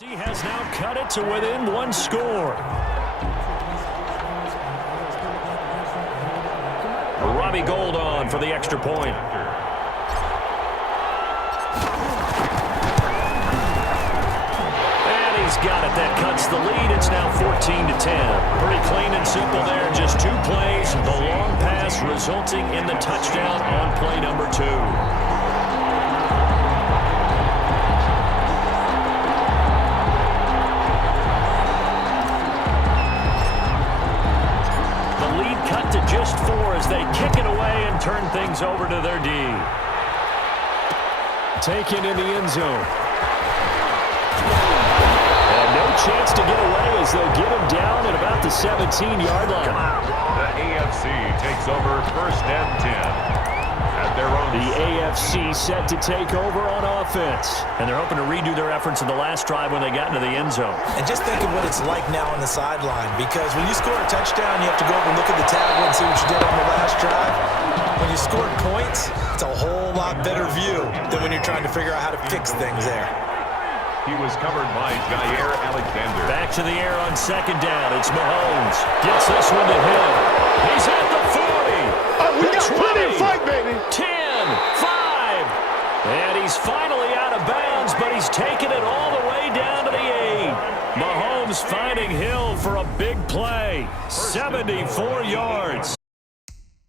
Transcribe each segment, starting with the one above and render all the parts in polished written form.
He has now cut it to within one score. Robbie Gould on for the extra point. And he's got it. That cuts the lead. It's now 14-10. Pretty clean and simple there. Just 2 plays. The long pass resulting in the touchdown on play number 2. To just 4 as they kick it away and turn things over to their D. Taken in the end zone. And no chance to get away as they'll get him down at about the 17-yard line. The AFC takes over 1st and 10. At their own. The AFC set to take over on offense. And they're hoping to redo their efforts in the last drive when they got into the end zone. And just think of what it's like now on the sideline, because when you score a touchdown, you have to go over and look at the tablet and see what you did on the last drive. When you scored points, it's a whole lot better view than when you're trying to figure out how to fix things there. He was covered by Jair Alexander. Back to the air on 2nd down. It's Mahomes. Gets this one to him. He's at the 40. We got plenty of fight, baby. 10, 5. And he's finally out of bounds, but he's taken it all the way down to the 8. Mahomes finding Hill for a big play. 74 yards.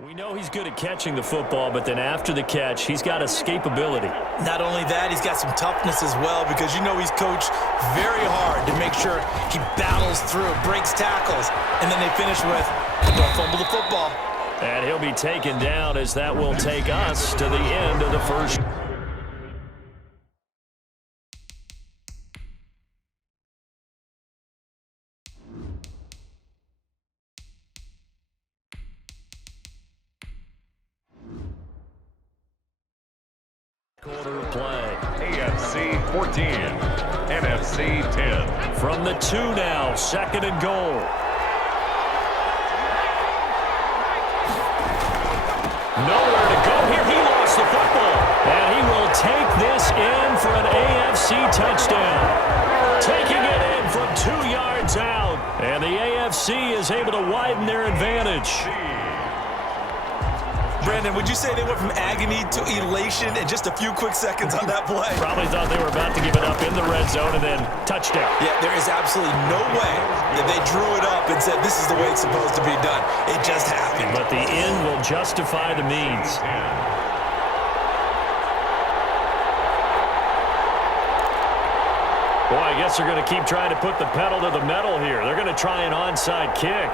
We know he's good at catching the football, but then after the catch, he's got escapability. Not only that, he's got some toughness as well, because you know he's coached very hard to make sure he battles through, breaks tackles, and then they finish with, don't fumble the football. And he'll be taken down as that will take us to the end of the first. Quarter of play. AFC 14, NFC 10. From the 2 now, 2nd and goal. Nowhere to go here. He lost the football. And he will take this in for an AFC touchdown. Taking it in from 2 yards out. And the AFC is able to widen their advantage. Brandon, would you say they went from agony to elation in just a few quick seconds on that play? Probably thought they were about to give it up in the red zone and then touchdown. Yeah, there is absolutely no way that they drew it up and said this is the way it's supposed to be done. It just happened. But the end will justify the means. Boy, I guess they're going to keep trying to put the pedal to the metal here. They're going to try an onside kick.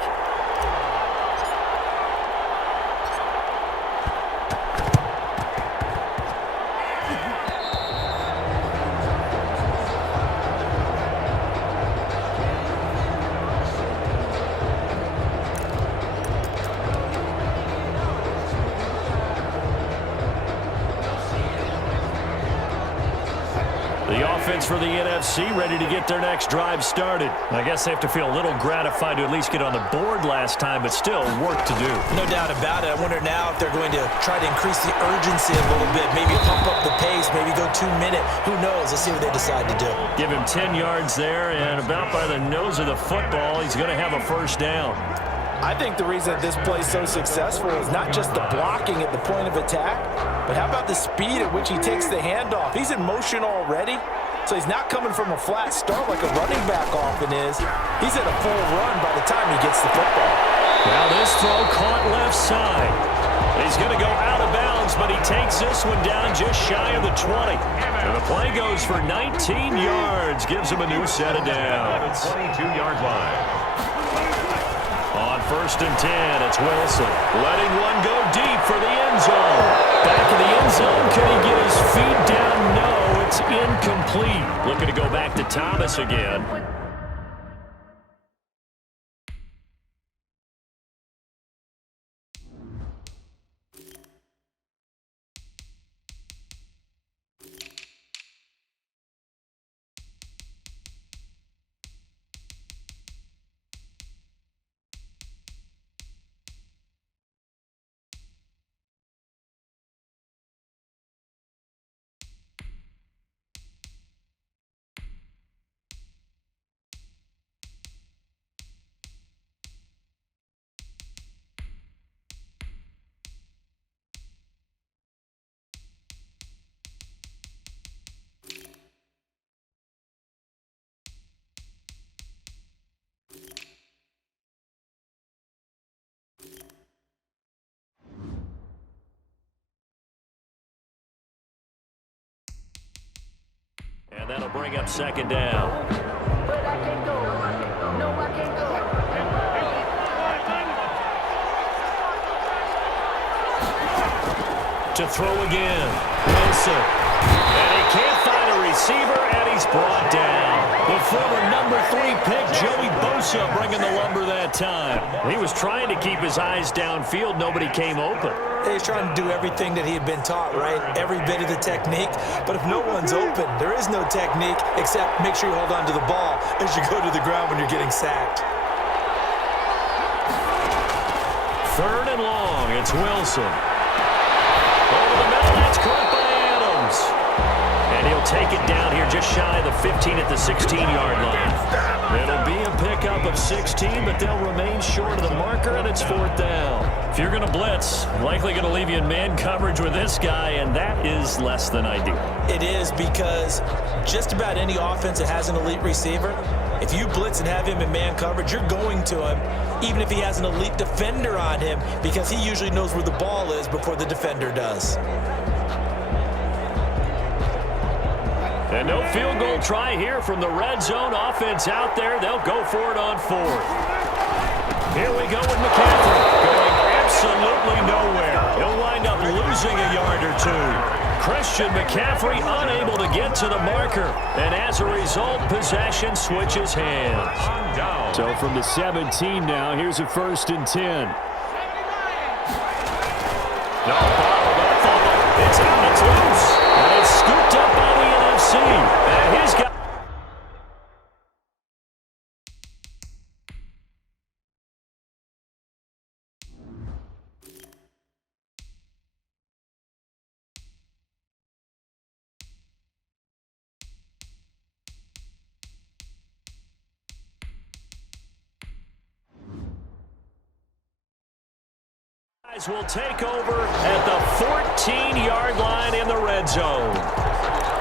The offense for the NFC ready to get their next drive started. I guess they have to feel a little gratified to at least get on the board last time, but still work to do. No doubt about it. I wonder now if they're going to try to increase the urgency a little bit, maybe pump up the pace, maybe go 2-minute. Who knows? Let's see what they decide to do. Give him 10 yards there, and about by the nose of the football, he's going to have a first down. I think the reason that this play is so successful is not just the blocking at the point of attack, but how about the speed at which he takes the handoff? He's in motion already, so he's not coming from a flat start like a running back often is. He's at a full run by the time he gets the football. Now this throw caught left side. He's going to go out of bounds, but he takes this one down just shy of the 20. And the play goes for 19 yards, gives him a new set of downs. 22-yard line. On 1st and 10, it's Wilson. Letting one go deep for the end zone. Back in the end zone, can he get his feet down? No, it's incomplete. Looking to go back to Thomas again. That'll bring up second down. To throw again. Wilson. And he can't find a receiver, and he's brought down. The former number 3 pick, Joey Bosa, bringing the lumber that time. He was trying to keep his eyes downfield. Nobody came open. He's trying to do everything that he had been taught, right? Every bit of the technique. But if no one's open, there is no technique except make sure you hold on to the ball as you go to the ground when you're getting sacked. 3rd and long. It's Wilson. Over the middle, that's caught by Adams. And he'll take it down here just shy of the 15 at the 16-yard line. It'll be a pickup of 16, but they'll remain short of the marker, and it's 4th down. If you're going to blitz, likely going to leave you in man coverage with this guy, and that is less than ideal. It is, because just about any offense that has an elite receiver, if you blitz and have him in man coverage, you're going to him, even if he has an elite defender on him, because he usually knows where the ball is before the defender does. And no field goal try here from the red zone offense out there. They'll go for it on 4th. Here we go with McCaffrey, going absolutely nowhere. He'll wind up losing a yard or 2. Christian McCaffrey unable to get to the marker. And as a result, possession switches hands. So from the 17 now, here's a 1st and 10. No, it's out, it's loose. And it's scooped up by the NFC. And he's got... will take over at the 14-yard line in the red zone.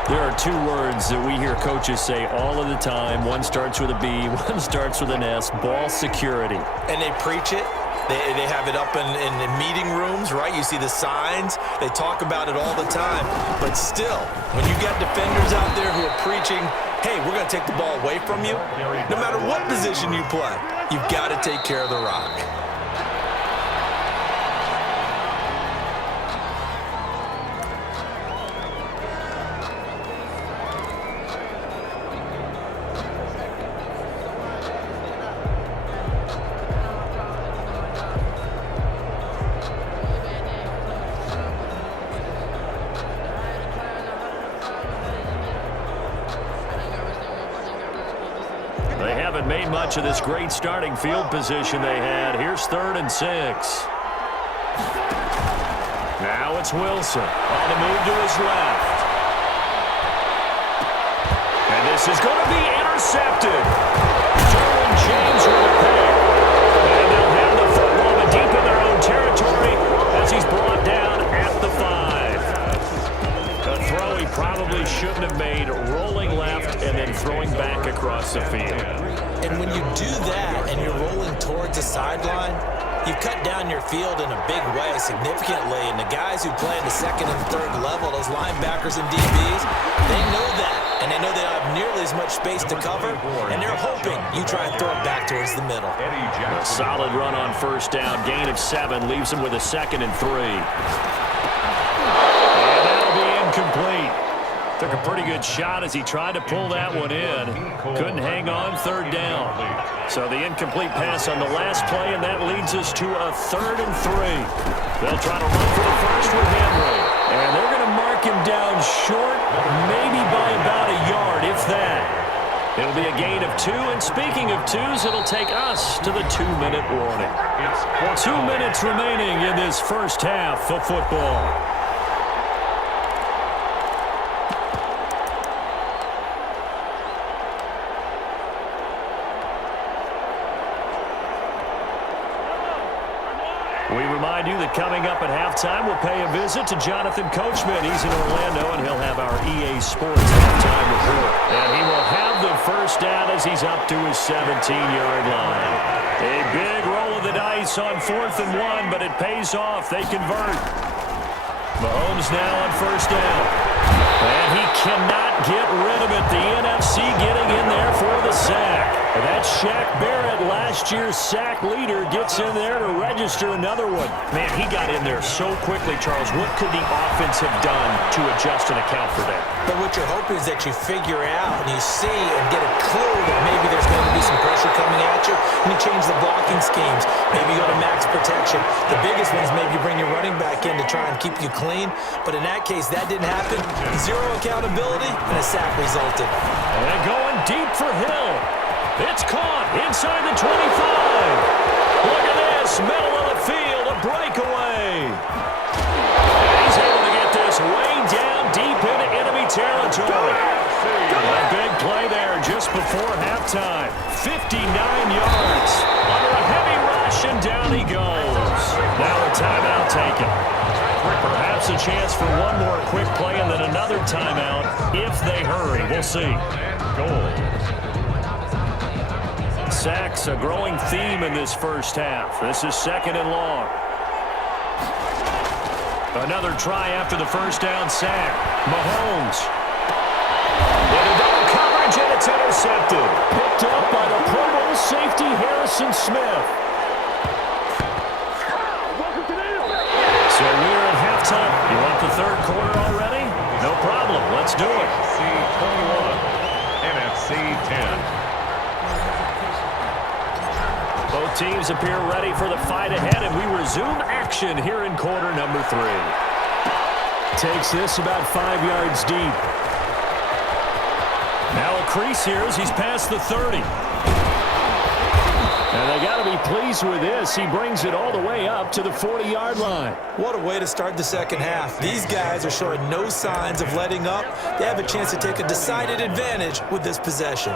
There are 2 words that we hear coaches say all of the time. One starts with a B, one starts with an S, ball security. And they preach it. They have it up in meeting rooms, right? You see the signs. They talk about it all the time. But still, when you got defenders out there who are preaching, hey, we're going to take the ball away from you, no matter what position you play, you've got to take care of the rock. They haven't made much of this great starting field position they had. Here's 3rd and 6. Now it's Wilson on the move to his left. And this is going to be intercepted. Derwin James with a pick. And they'll have the football but deep in their own territory as he's brought down at the 5. A throw he probably shouldn't have made, rolling left and then throwing back across the field. And when you do that and you're rolling towards the sideline, you cut down your field in a big way, significantly. And the guys who play in the 2nd and 3rd level, those linebackers and DBs, they know that. And they know they don't have nearly as much space to cover. And they're hoping you try and throw it back towards the middle. A solid run on 1st down. Gain of 7 leaves him with a 2nd and 3. And that'll be incomplete. Took a pretty good shot as he tried to pull that one in. Couldn't hang on 3rd down. So the incomplete pass on the last play, and that leads us to a 3rd and 3. They'll try to run for the first with Henry. And they're going to mark him down short, maybe by about a yard, if that. It'll be a gain of 2, and speaking of 2s, it'll take us to the 2-minute warning. 2 minutes remaining in this first half of football. We remind you that coming up at halftime, we'll pay a visit to Jonathan Coachman. He's in Orlando, and he'll have our EA Sports halftime report. And he will have the first down as he's up to his 17-yard line. A big roll of the dice on 4th and 1, but it pays off. They convert. Mahomes now on 1st down. And he cannot get rid of it. The NFC getting in there for the sack. And that's Shaq Barrett, last year's sack leader, gets in there to register another one. Man, he got in there so quickly, Charles. What could the offense have done to adjust and account for that? But what you're hoping is that you figure out and you see and get a clue that maybe there's going to be some pressure coming at you, and you change the blocking schemes. Maybe you go to max protection. The biggest one is maybe you bring your running back in to try and keep you clean. But in that case, that didn't happen. Zero accountability, and a sack resulted. And going deep for Hill. It's caught inside the 25. Look at this, middle of the field, a breakaway. He's able to get this way down deep into enemy territory. A big play there just before halftime. 59 yards. Under a heavy rush, and down he goes. Now a timeout taken. Perhaps a chance for one more quick play and then another timeout if they hurry. We'll see. Goal. Sacks, a growing theme in this first half. This is 2nd and long. Another try after the first down sack. Mahomes. Into double coverage, and it's intercepted. Picked up by the Pro Bowl safety Harrison Smith. So we're at halftime. You want the third quarter already? No problem. Let's do it. NFC 21, NFC 10. Both teams appear ready for the fight ahead, and we resume action here in quarter number 3. Takes this about 5 yards deep. Now a crease here as he's past the 30. And they got to be pleased with this. He brings it all the way up to the 40-yard line. What a way to start the second half. These guys are showing no signs of letting up. They have a chance to take a decided advantage with this possession.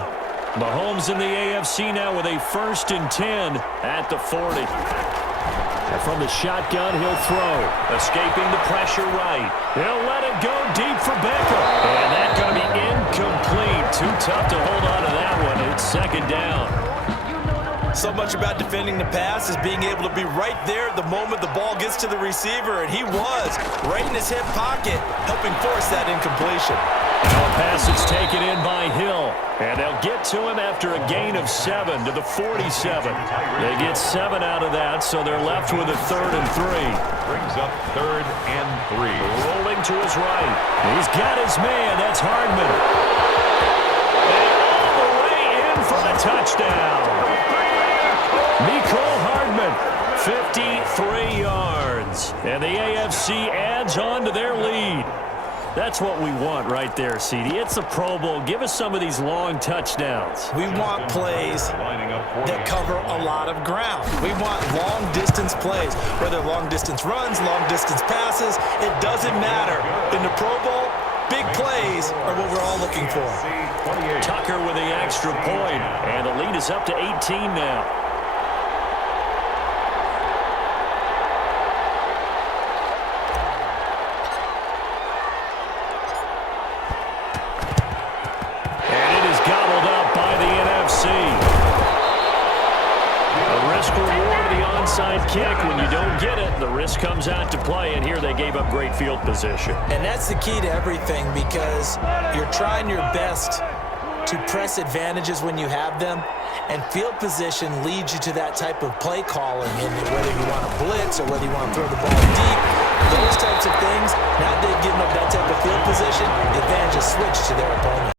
Mahomes in the AFC now with a 1st and 10 at the 40. And from the shotgun, he'll throw. Escaping the pressure right. He'll let it go deep for Beckham. And that's going to be incomplete. Too tough to hold on to that one. It's 2nd down. So much about defending the pass is being able to be right there at the moment the ball gets to the receiver, and he was right in his hip pocket, helping force that incompletion. Now a pass that's taken in by Hill, and they'll get to him after a gain of 7 to the 47. They get 7 out of that, so they're left with a 3rd and 3. Brings up 3rd and 3. Rolling to his right. He's got his man. That's Hardman. And all the way in for the touchdown. Nicole Hardman, 53 yards. And the AFC adds on to their lead. That's what we want right there, CD. It's a Pro Bowl. Give us some of these long touchdowns. We want plays that cover a lot of ground. We want long-distance plays, whether long-distance runs, long-distance passes. It doesn't matter. In the Pro Bowl, big plays are what we're all looking for. Tucker with the extra point, and the lead is up to 18 now. Kick. When you don't get it, the risk comes out to play, and here they gave up great field position. And that's the key to everything, because you're trying your best to press advantages when you have them, and field position leads you to that type of play calling, and whether you want to blitz or whether you want to throw the ball deep, those types of things. Now they've given up that type of field position, the advantage is switched to their opponent.